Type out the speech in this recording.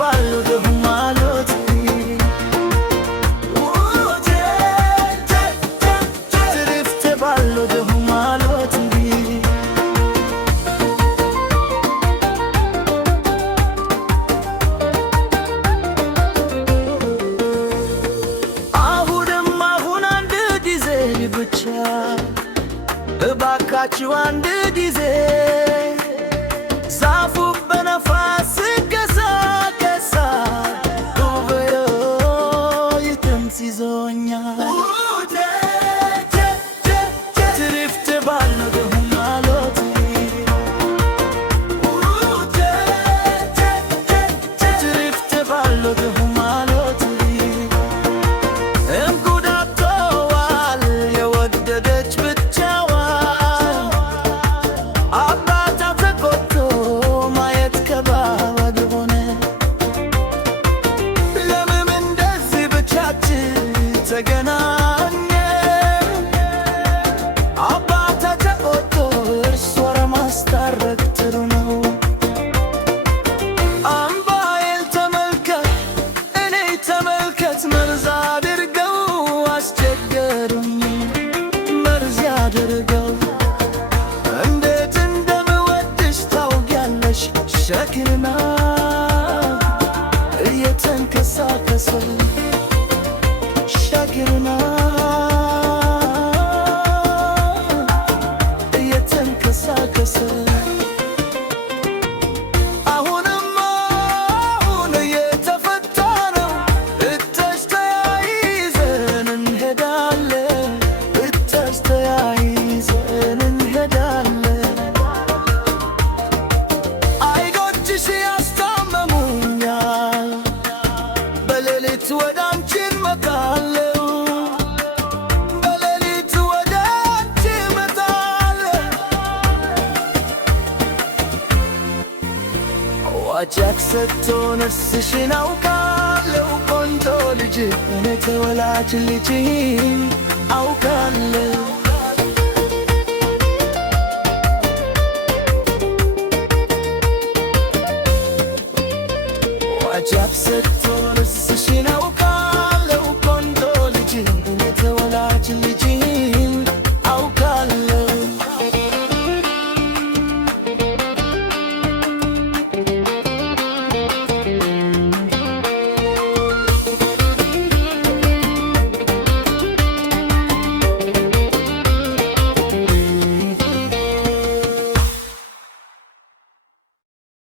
ballo de humalot trifte ballo de humalot አሁን አንድ ጊዜ ብቻ እባካችሁ አንድ ጊዜ ዛፉ በነፋስ ገሳገሳ ውበዮ ይተንስ ይዞኛል ትሪፍት ባለው ደሁማሎት ትሪፍት ባለው ደሁማሎት እንጉዳቶዋል የወደደች ብቻዋን አባታ ተቆጥቶ ማየት ከባድ ሆነ። ለምን እንደዚህ ብቻችን ተገናኘን? አባታ ተቆጥቶ እርሷ ለማስታረቅ ጥሩ ነው። አምባዬን ተመልከት እኔ ተመልከት መርዝ አድርገው አስቸገሩኝ መርዝ ያድርገው እንዴት እንደምወድሽ ታውቂያለሽ ሸክና እየተንከሳከሰ ሸክና እየተንከሳከሰ አሁንም አሁን እየተፈታ ነው እተሽ ተያይዘን እንሄዳለን እተሽ ተያይዘን እንሄዳለን አይኖችሽ ያስታመሙኛል በሌሊት ወደ አንቺ እመጣለሁ በሌሊት ወደ አንቺ እመጣለሁ ዋጃክ ሰጥቶ ነፍስሽን አውቃለሁ ቆንጆ ልጅ እኔ ተወላጅ ልጅ አውቃለሁ ዋጃክ ሰጥቶ